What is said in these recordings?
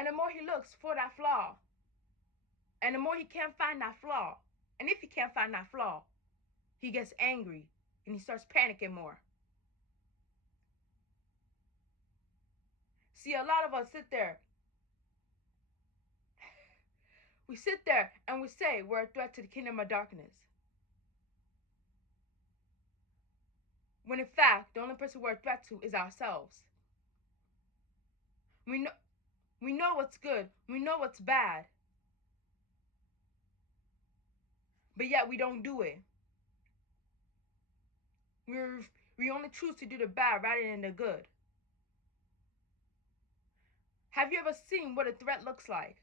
And the more he looks for that flaw, and the more he can't find that flaw, and if he can't find that flaw, he gets angry and he starts panicking more. See, a lot of us sit there. We sit there and we say we're a threat to the kingdom of darkness. When in fact, the only person we're a threat to is ourselves. We know what's good. We know what's bad. But yet we don't do it. We only choose to do the bad rather than the good. Have you ever seen what a threat looks like?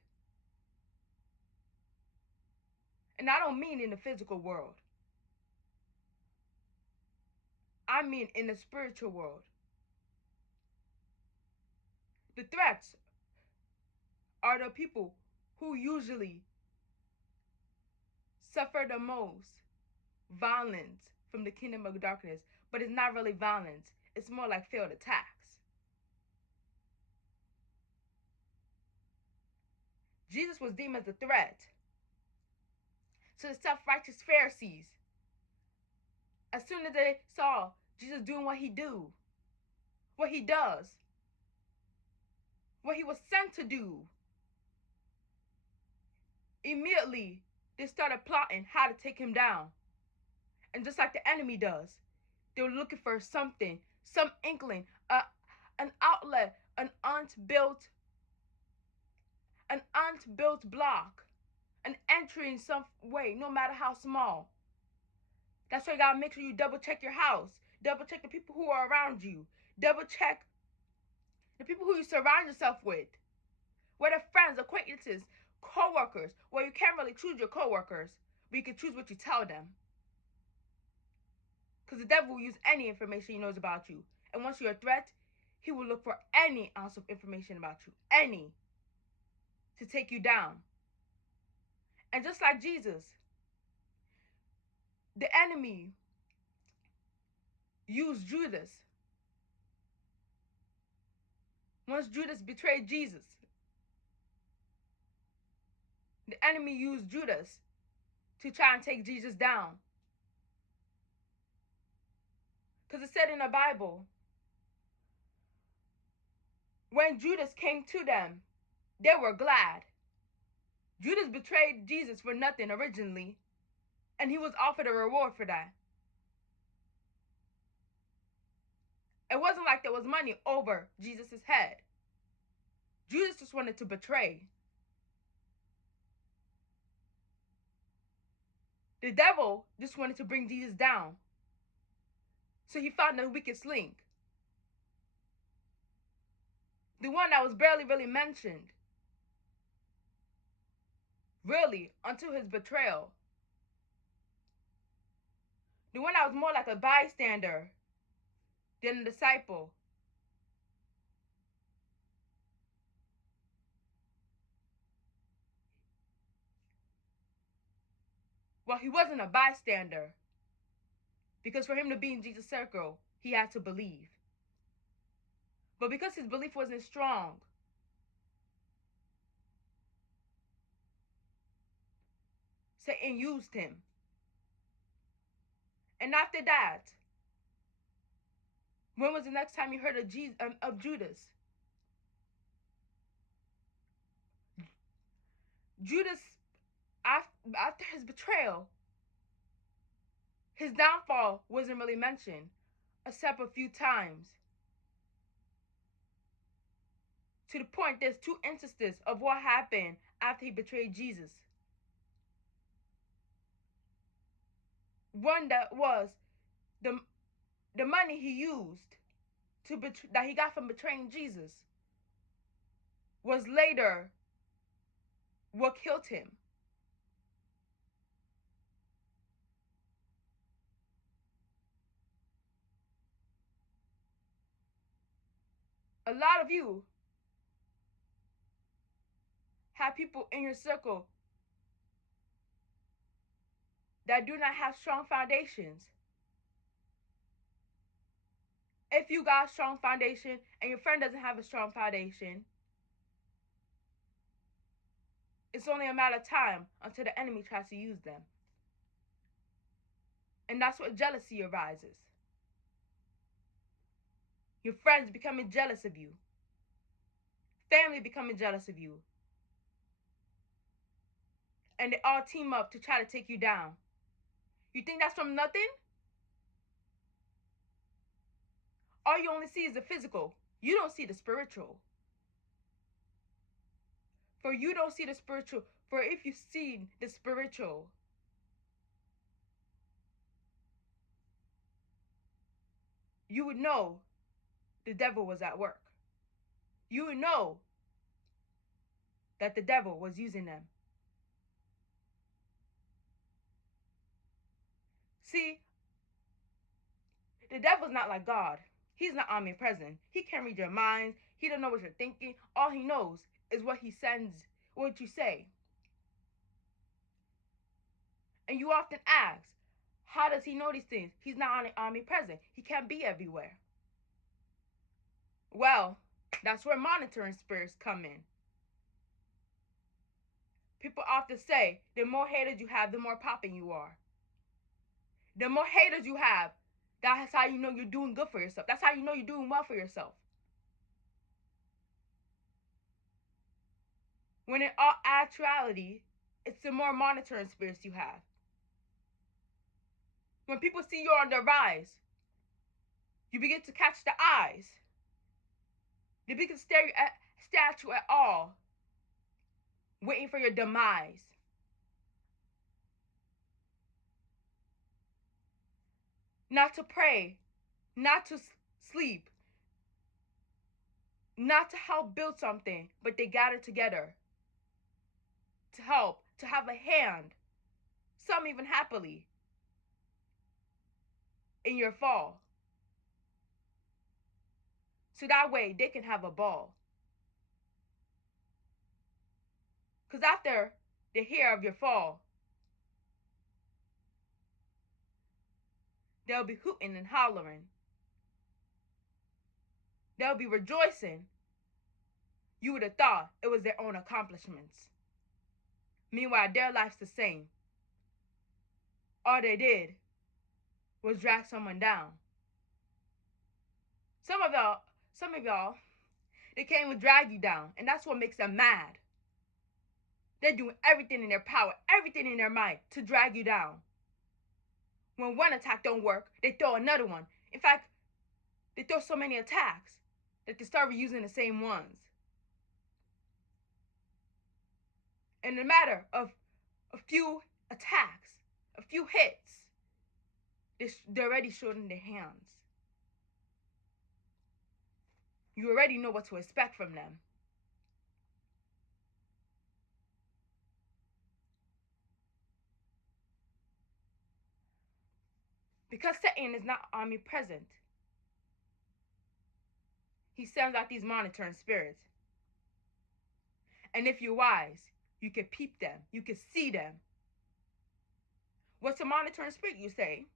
And I don't mean in the physical world. I mean in the spiritual world. The threats are the people who usually suffer the most violence from the kingdom of darkness. But it's not really violence. It's more like failed attacks. Jesus was deemed as a threat to the self-righteous Pharisees. As soon as they saw Jesus doing what he does, what he was sent to do, immediately they started plotting how to take him down. And just like the enemy does, they were looking for something, some inkling, an outlet, an unbuilt block, an entry in some way, no matter how small. That's why you gotta make sure you double check your house, double check the people who are around you, double check the people who you surround yourself with, whether friends, acquaintances, co-workers. Well, you can't really choose your co-workers, but you can choose what you tell them. Because the devil will use any information he knows about you. And once you're a threat, he will look for any ounce of information about you, any, to take you down. And just like Jesus, the enemy used Judas. Once Judas betrayed Jesus, the enemy used Judas to try and take Jesus down. Because it said in the Bible, when Judas came to them, they were glad. Judas betrayed Jesus for nothing originally, and he was offered a reward for that. It wasn't like there was money over Jesus' head. Judas just wanted to betray. The devil just wanted to bring Jesus down. So he found the weakest link. The one that was barely really mentioned. Really, until his betrayal. The one that was more like a bystander than a disciple. Well, he wasn't a bystander. Because for him to be in Jesus' circle, he had to believe. But because his belief wasn't strong, Satan used him. And after that, when was the next time you heard of Judas? Judas, after his betrayal, his downfall wasn't really mentioned, except a few times. To the point, there's 2 instances of what happened after he betrayed Jesus. One that was the money he used that he got from betraying Jesus was later what killed him. A lot of you have people in your circle that do not have strong foundations. If you got a strong foundation and your friend doesn't have a strong foundation, it's only a matter of time until the enemy tries to use them. And that's where jealousy arises. Your friends becoming jealous of you. Family becoming jealous of you. And they all team up to try to take you down. You think that's from nothing? All you only see is the physical. You don't see the spiritual. For you don't see the spiritual. For if you see the spiritual, you would know the devil was at work. You would know that the devil was using them. See, the devil's not like God. He's not omnipresent. He can't read your mind. He don't know what you're thinking. All he knows is what he sends, what you say. And you often ask, how does he know these things? He's not omnipresent. He can't be everywhere. Well, that's where monitoring spirits come in. People often say, the more haters you have, the more popping you are. The more haters you have, that's how you know you're doing good for yourself. That's how you know you're doing well for yourself. When in all actuality, it's the more monitoring spirits you have. When people see you're on the rise, you begin to catch the eyes. They begin to stare at you at all, waiting for your demise. Not to pray, not to sleep, not to help build something, but they gather together to help, to have a hand, some even happily, in your fall. So that way they can have a ball. Because after they hear of your fall, they'll be hooting and hollering. They'll be rejoicing. You would have thought it was their own accomplishments. Meanwhile, their life's the same. All they did was drag someone down. Some of y'all, they can't even drag you down, and that's what makes them mad. They're doing everything in their power, everything in their might to drag you down. When one attack don't work, they throw another one. In fact, they throw so many attacks that they start reusing the same ones. In a matter of a few attacks, a few hits, they're already showing their hands. You already know what to expect from them. Because Satan is not omnipresent, he sends out these monitoring spirits. And if you're wise, you can peep them. You can see them. What's a monitoring spirit, you say?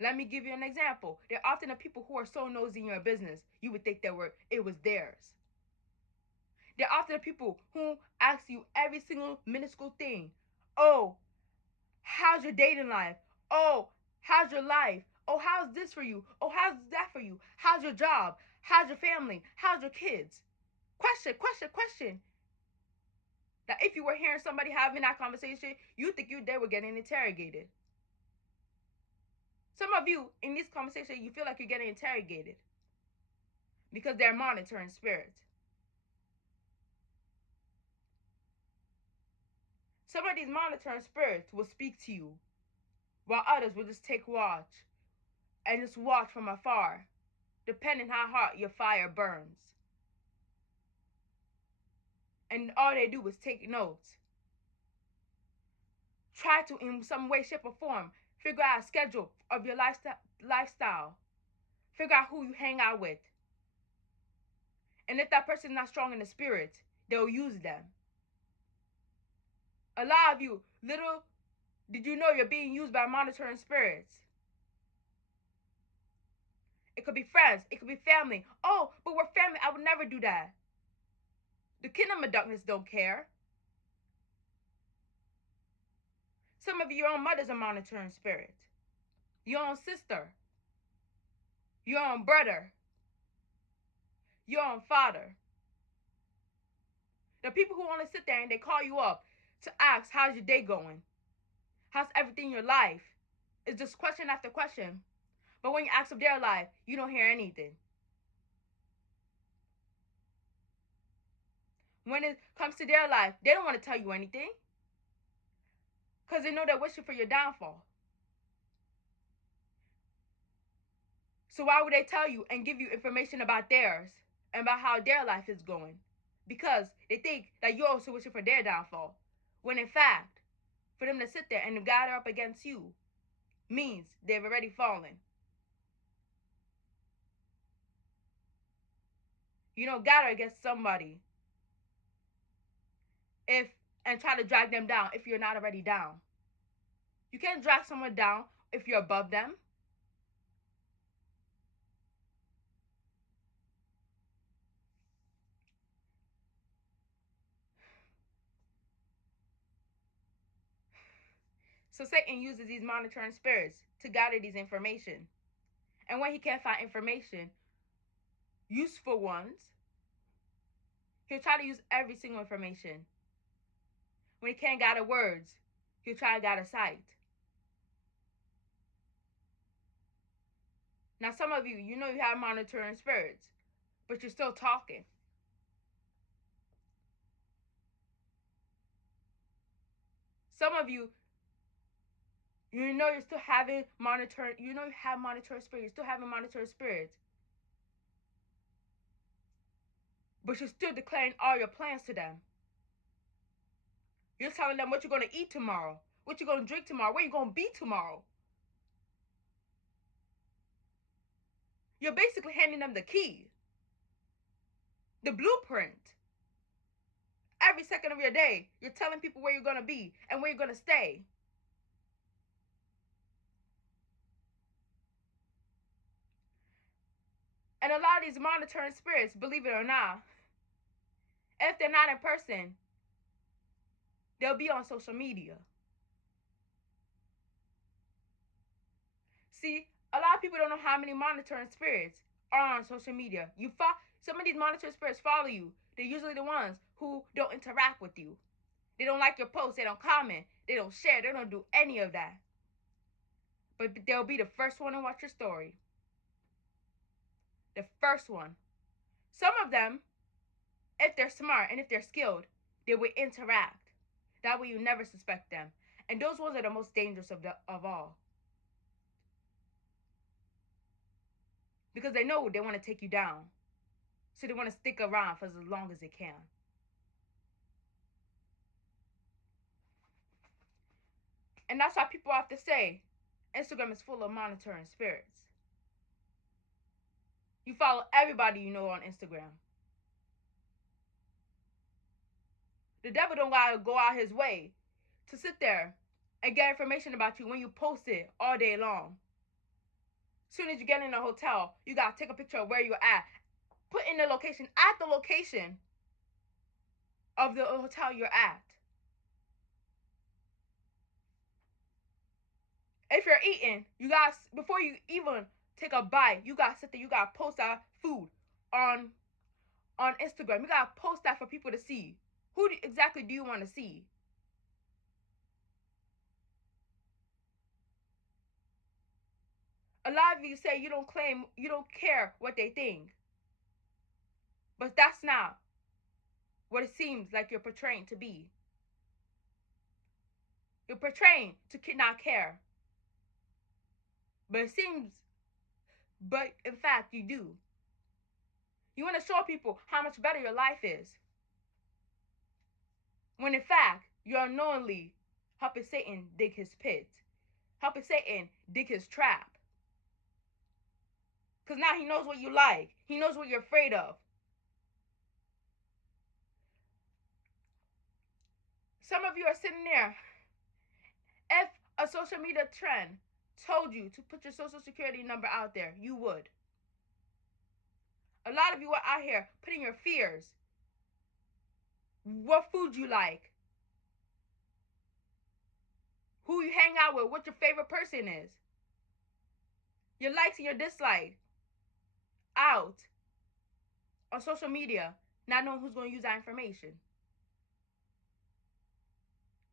Let me give you an example. There are often the people who are so nosy in your business, you would think it was theirs. There are often the people who ask you every single minuscule thing. Oh, how's your dating life? Oh, how's your life? Oh, how's this for you? Oh, how's that for you? How's your job? How's your family? How's your kids? Question, question, question. That if you were hearing somebody having that conversation, you think they were getting interrogated. Some of you, in this conversation, you feel like you're getting interrogated because they're monitoring spirits. Some of these monitoring spirits will speak to you, while others will just take watch and just watch from afar, depending how hot your fire burns. And all they do is take notes. Try to, in some way, shape, or form, figure out a schedule of your lifestyle. Figure out who you hang out with. And if that person is not strong in the spirit, they'll use them. A lot of you, little did you know you're being used by monitoring spirits. It could be friends. It could be family. Oh, but we're family. I would never do that. The kingdom of darkness don't care. Some of your own mother's a monitoring spirit. Your own sister. Your own brother. Your own father. The people who want to sit there and they call you up to ask, how's your day going? How's everything in your life? It's just question after question. But when you ask of their life, you don't hear anything. When it comes to their life, they don't want to tell you anything. Because they know they're wishing for your downfall. So why would they tell you and give you information about theirs and about how their life is going? Because they think that you're also wishing for their downfall. When in fact, for them to sit there and gather up against you means they've already fallen. You don't gather against somebody and try to drag them down if you're not already down. You can't drag someone down if you're above them. So Satan uses these monitoring spirits to gather these information. And when he can't find information, useful ones, he'll try to use every single information. When he can't gather words, he'll try to gather sight. Now some of you, you know you have monitoring spirits, but you're still talking. Some of you, you know you're still having monitoring, you know you have monitoring spirits, you're still having monitoring spirits. But you're still declaring all your plans to them. You're telling them what you're going to eat tomorrow, what you're going to drink tomorrow, where you're going to be tomorrow. You're basically handing them the key, the blueprint. Every second of your day, you're telling people where you're going to be and where you're going to stay. And a lot of these monitoring spirits, believe it or not, if they're not in person, they'll be on social media. See, a lot of people don't know how many monitoring spirits are on social media. Some of these monitoring spirits follow you. They're usually the ones who don't interact with you. They don't like your posts. They don't comment. They don't share. They don't do any of that. But they'll be the first one to watch your story. The first one. Some of them, if they're smart and if they're skilled, they will interact. That way you never suspect them. And those ones are the most dangerous of all. Because they know they want to take you down. So they want to stick around for as long as they can. And that's why people have to say Instagram is full of monitoring spirits. You follow everybody you know on Instagram. The devil don't gotta go out his way to sit there and get information about you when you post it all day long. As soon as you get in a hotel, you gotta take a picture of where you're at. Put in the location, at the location of the hotel you're at. If you're eating, you guys, before you even take a bite, you gotta sit there, you gotta post that food on Instagram. You gotta post that for people to see. Who exactly do you want to see? A lot of you say you don't care what they think. But that's not what it seems like you're portraying to be. You're portraying to not care. But in fact, you do. You want to show people how much better your life is. When in fact, you're unknowingly helping Satan dig his pit. Helping Satan dig his trap. Because now he knows what you like. He knows what you're afraid of. Some of you are sitting there. If a social media trend told you to put your social security number out there, you would. A lot of you are out here putting your fears. What food you like. who you hang out with, what your favorite person is, your likes and your dislikes out on social media, not knowing who's going to use that information.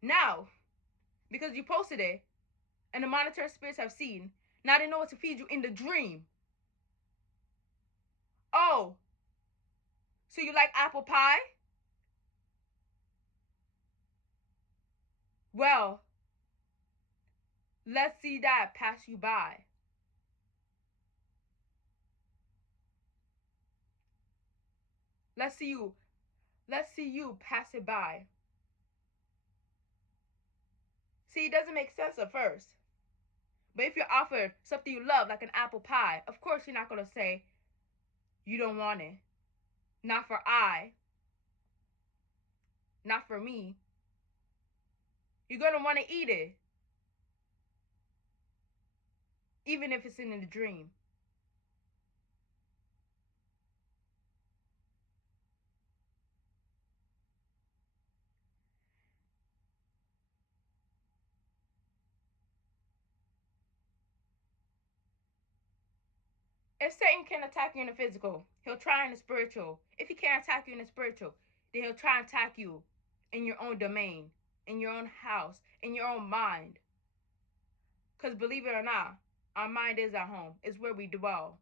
Now, because you posted it and the monetary spirits have seen, now they know what to feed you in the dream. Oh, so you like apple pie? Well, let's see that pass you by. Let's see you pass it by. See, it doesn't make sense at first. But if you're offered something you love, like an apple pie, of course you're not going to say you don't want it. Not for I. Not for me. You're going to want to eat it. Even if it's in a dream. If Satan can attack you in the physical, he'll try in the spiritual. If he can't attack you in the spiritual, then he'll try and attack you in your own domain, in your own house, in your own mind. Because believe it or not, our mind is our home. It's where we dwell.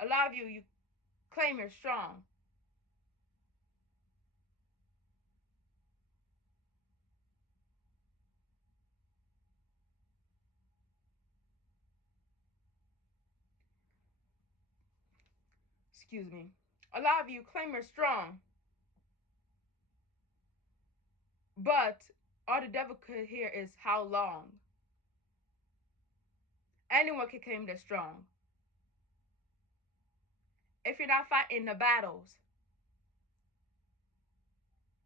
A lot of you claim you're strong. Excuse me. A lot of you claim you're strong. But all the devil could hear is how long. Anyone can claim they're strong. If you're not fighting the battles,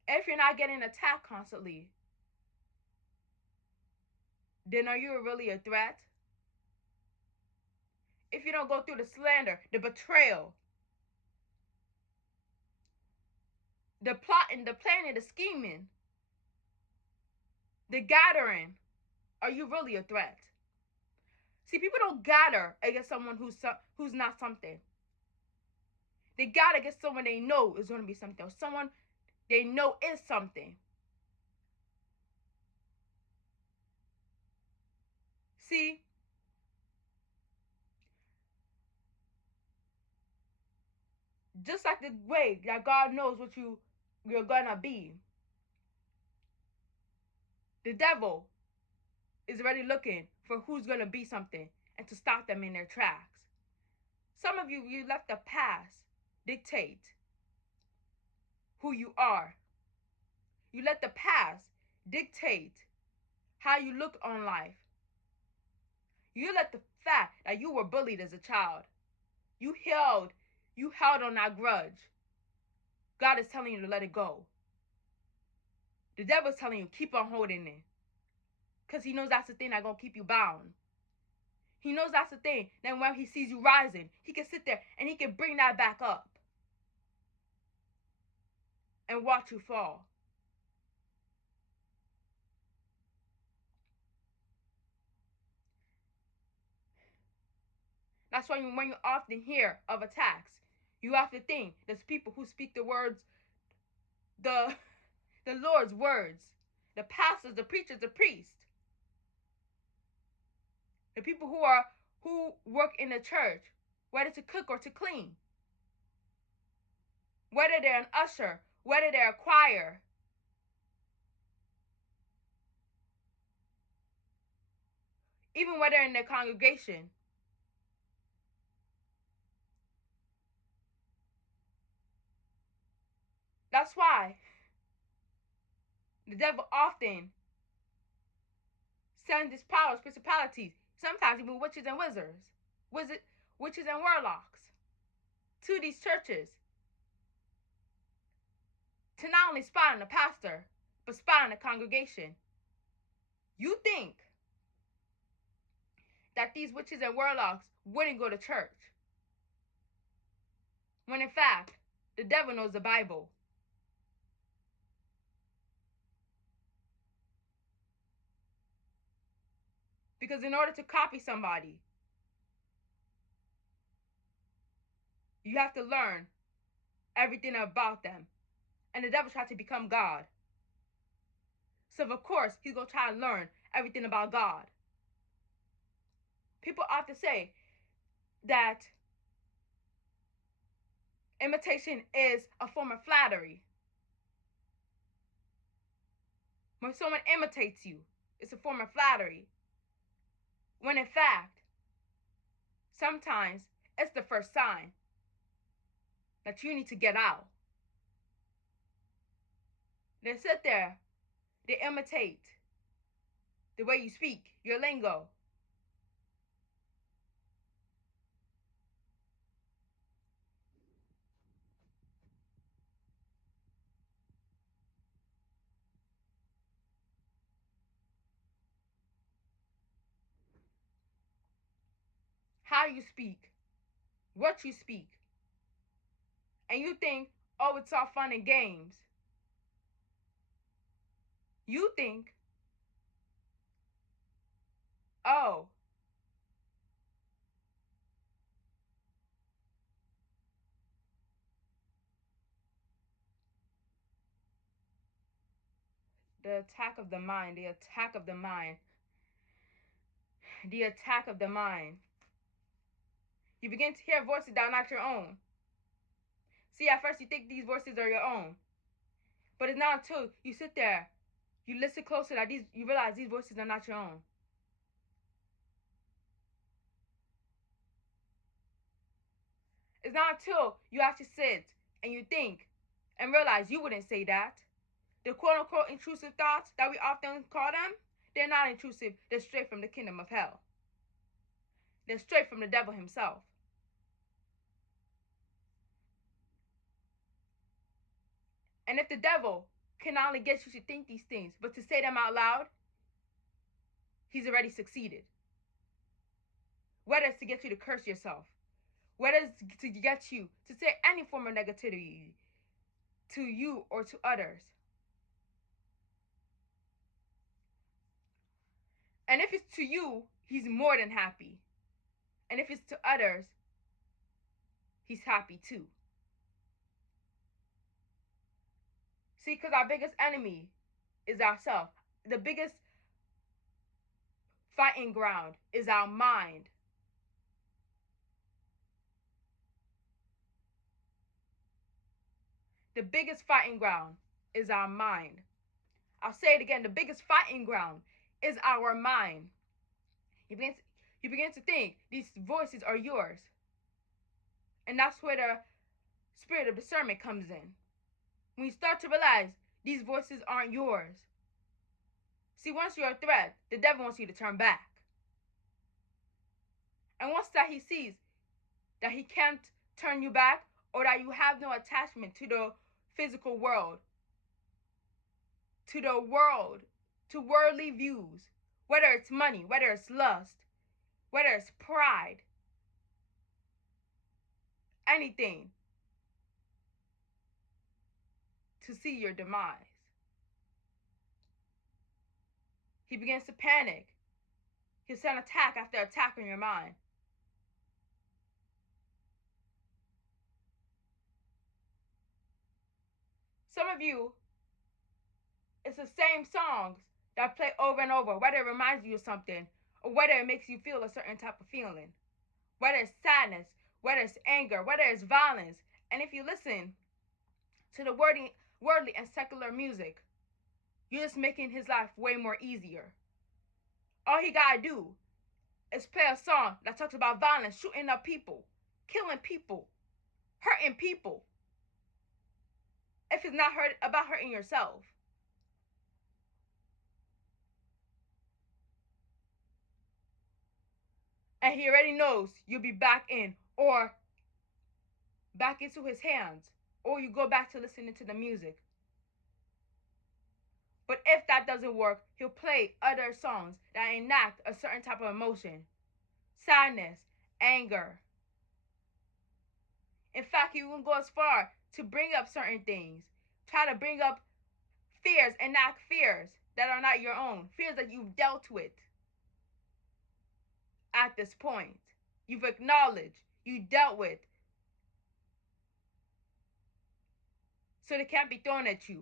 if you're not getting attacked constantly, then are you really a threat? If you don't go through the slander, the betrayal, the plotting, the planning, the scheming, the gathering, are you really a threat? See, people don't gather against someone who's not something. They gather against someone they know is going to be something, or someone they know is something. See, just like the way that God knows what you're gonna be, the devil is already looking for who's gonna be something and to stop them in their tracks. Some of you let the past dictate who you are. You let the past dictate how you look on life. You let the fact that you were bullied as a child, you held on that grudge. God is telling you to let it go. The devil is telling you keep on holding it, because he knows that's the thing that's gonna keep you bound. He knows that's the thing. Then when he sees you rising, he can sit there and he can bring that back up and watch you fall. That's why when you often hear of attacks, you have to think there's people who speak the words, the Lord's words, the pastors, the preachers, the priests, the people who work in the church, whether to cook or to clean, whether they're an usher, whether they're a choir, even whether in their congregation. That's why the devil often sends his powers, principalities, sometimes even witches and witches and warlocks to these churches to not only spy on the pastor, but spy on the congregation. You think that these witches and warlocks wouldn't go to church, when in fact, the devil knows the Bible. Because in order to copy somebody, you have to learn everything about them. And the devil tried to become God. So of course, he's going to try to learn everything about God. People often say that imitation is a form of flattery. When someone imitates you, it's a form of flattery. When in fact, sometimes it's the first sign that you need to get out. They sit there, they imitate the way you speak, your lingo. How you speak, what you speak. And you think, oh, it's all fun and games. You think, oh, the attack of the mind, the attack of the mind, the attack of the mind. You begin to hear voices that are not your own. See, at first you think these voices are your own. But it's not until you sit there, you listen closer that you realize these voices are not your own. It's not until you actually sit and you think and realize you wouldn't say that. The quote unquote intrusive thoughts that we often call them, they're not intrusive. They're straight from the kingdom of hell. They're straight from the devil himself. And if the devil can not only get you to think these things, but to say them out loud, he's already succeeded. Whether it's to get you to curse yourself, whether it's to get you to say any form of negativity to you or to others. And if it's to you, he's more than happy. And if it's to others, he's happy too. See, because our biggest enemy is ourselves. The biggest fighting ground is our mind. The biggest fighting ground is our mind. I'll say it again. The biggest fighting ground is our mind. You begin to think these voices are yours. And that's where the spirit of discernment comes in. When you start to realize these voices aren't yours. See, once you're a threat, the devil wants you to turn back. And once that he sees that he can't turn you back, or that you have no attachment to the physical world, to the world, to worldly views, whether it's money, whether it's lust, whether it's pride, anything, to see your demise. He begins to panic. He'll send attack after attack on your mind. Some of you, it's the same songs that play over and over, whether it reminds you of something or whether it makes you feel a certain type of feeling, whether it's sadness, whether it's anger, whether it's violence. And if you listen to the worldly and secular music, you're just making his life way more easier. All he gotta do is play a song that talks about violence, shooting up people, killing people, hurting people. If it's not about hurting yourself. And he already knows you'll be back in or back into his hands, or you go back to listening to the music. But if that doesn't work, he'll play other songs that enact a certain type of emotion, sadness, anger. In fact, he will go as far to bring up certain things, try to bring up fears, enact fears that are not your own, fears that you've dealt with. at this point. You've acknowledged, you dealt with. So they can't be thrown at you.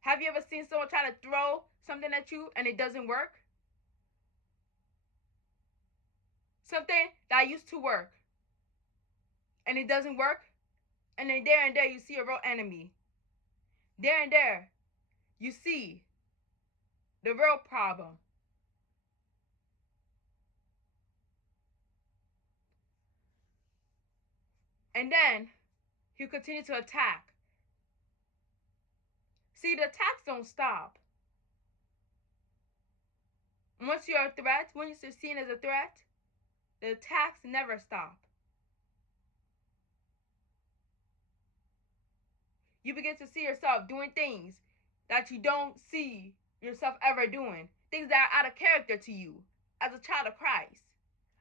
Have you ever seen someone try to throw something at you and it doesn't work? Something that used to work and it doesn't work, and then there and there you see a real enemy. There and there you see the real problem. And then he'll continue to attack. See, the attacks don't stop. Once you're a threat, when you're seen as a threat, the attacks never stop. You begin to see yourself doing things that you don't see yourself ever doing. Things that are out of character to you as a child of Christ,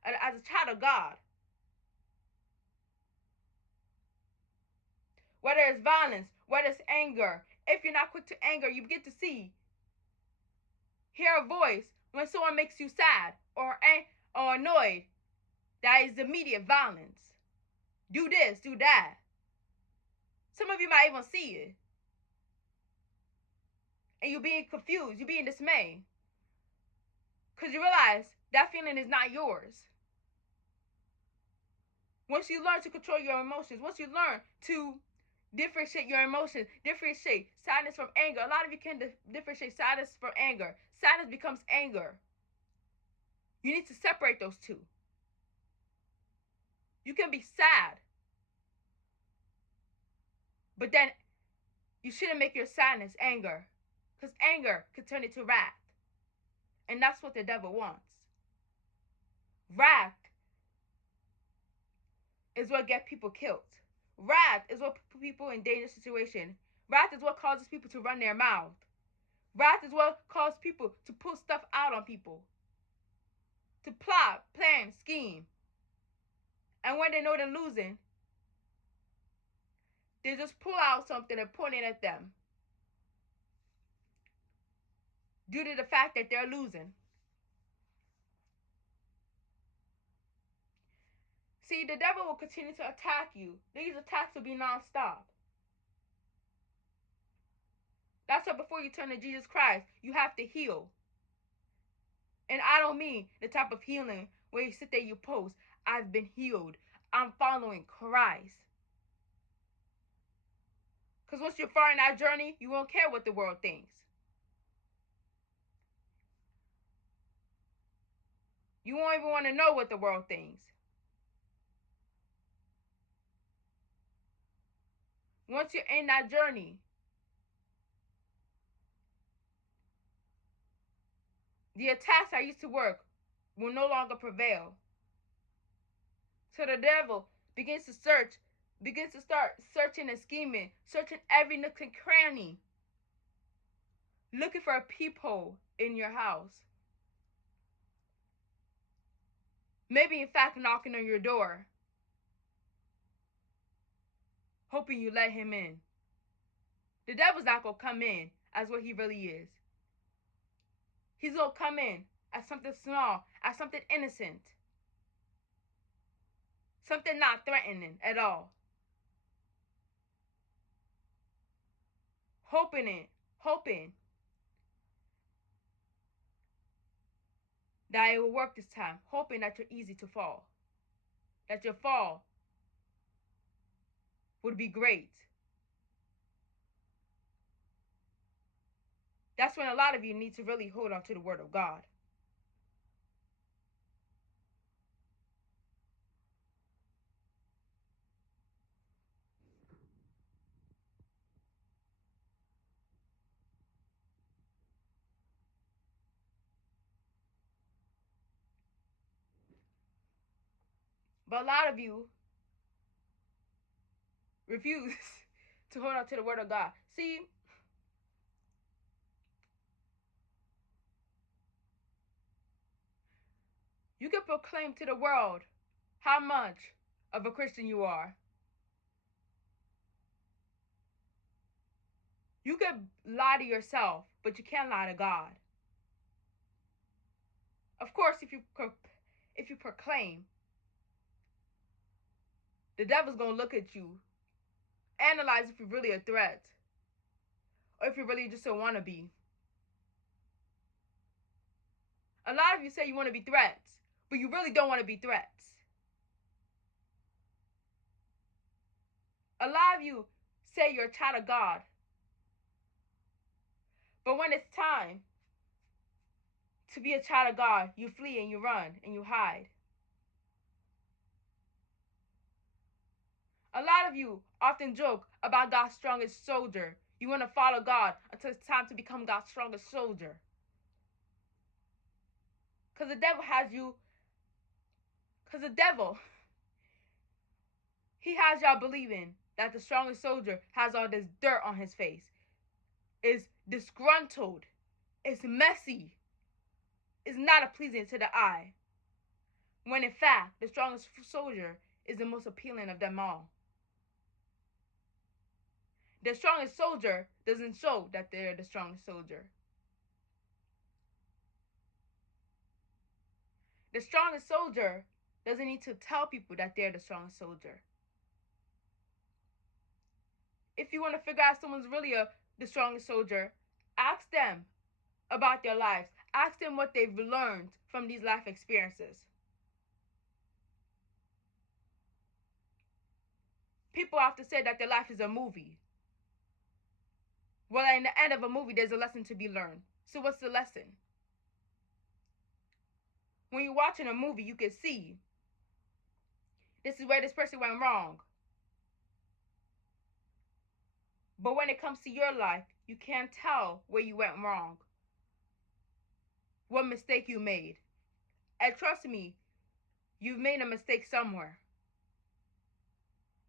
as a child of God. Whether it's violence, whether it's anger. If you're not quick to anger, you begin to hear a voice when someone makes you sad or annoyed. That is immediate violence. Do this, do that. Some of you might even see it. And you're being confused, you're being dismayed. Because you realize that feeling is not yours. Once you learn to control your emotions, once you learn to differentiate your emotions, differentiate sadness from anger. A lot of you can differentiate sadness from anger. Sadness becomes anger. You need to separate those two. You can be sad, but then you shouldn't make your sadness anger, because anger could turn into wrath. And that's what the devil wants. Wrath is what gets people killed. Wrath is what puts people in dangerous situations. Wrath is what causes people to run their mouth. Wrath is what causes people to pull stuff out on people. To plot, plan, scheme. And when they know they're losing, they just pull out something and point it at them. Due to the fact that they're losing. See, the devil will continue to attack you. These attacks will be non-stop. That's why before you turn to Jesus Christ, you have to heal. And I don't mean the type of healing where you sit there, you post, I've been healed. I'm following Christ. Because once you're far in that journey, you won't care what the world thinks. You won't even want to know what the world thinks. Once you're in that journey, the attacks that used to work will no longer prevail. So the devil begins to start searching and scheming, searching every nook and cranny, looking for a peephole in your house. Maybe in fact knocking on your door, hoping you let him in. The devil's not going to come in as what he really is. He's going to come in as something small, as something innocent. Something not threatening at all. Hoping that it will work this time. Hoping that you're easy to fall. That your fall would be great. That's when a lot of you need to really hold on to the Word of God. But a lot of you refuse to hold on to the Word of God. See, you can proclaim to the world how much of a Christian you are. You can lie to yourself, but you can't lie to God. Of course, if you proclaim, the devil's gonna look at you, analyze if you're really a threat, or if you're really just a wannabe. A lot of you say you want to be threats, but you really don't want to be threats. A lot of you say you're a child of God, but when it's time to be a child of God, you flee and you run and you hide. A lot of you often joke about God's strongest soldier. You want to follow God until it's time to become God's strongest soldier. Because the devil has you, because the devil, he has y'all believing that the strongest soldier has all this dirt on his face, is disgruntled, is messy, is not pleasing to the eye. When in fact, the strongest soldier is the most appealing of them all. The strongest soldier doesn't show that they're the strongest soldier. The strongest soldier doesn't need to tell people that they're the strongest soldier. If you want to figure out someone's really the strongest soldier, ask them about their lives. Ask them what they've learned from these life experiences. People have to say that their life is a movie. Well, in the end of a movie, there's a lesson to be learned. So what's the lesson? When you're watching a movie, you can see this is where this person went wrong. But when it comes to your life, you can't tell where you went wrong, what mistake you made. And trust me, you've made a mistake somewhere.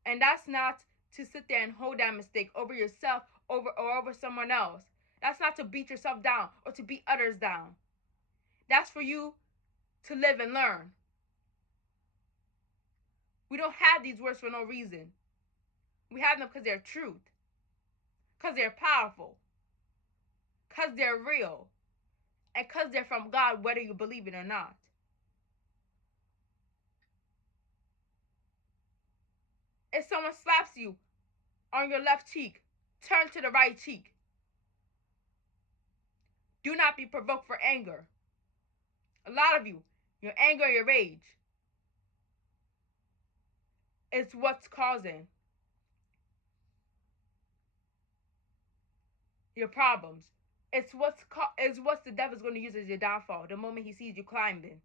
And that's not to sit there and hold that mistake over yourself or over someone else. That's not to beat yourself down or to beat others down. That's for you to live and learn. We don't have these words for no reason. We have them because they're truth, because they're powerful, because they're real, and because they're from God, whether you believe it or not. If someone slaps you on your left cheek, turn to the right cheek. Do not be provoked for anger. A lot of you, your anger and your rage, is what's causing your problems. It's what's the devil's going to use as your downfall the moment he sees you climbing.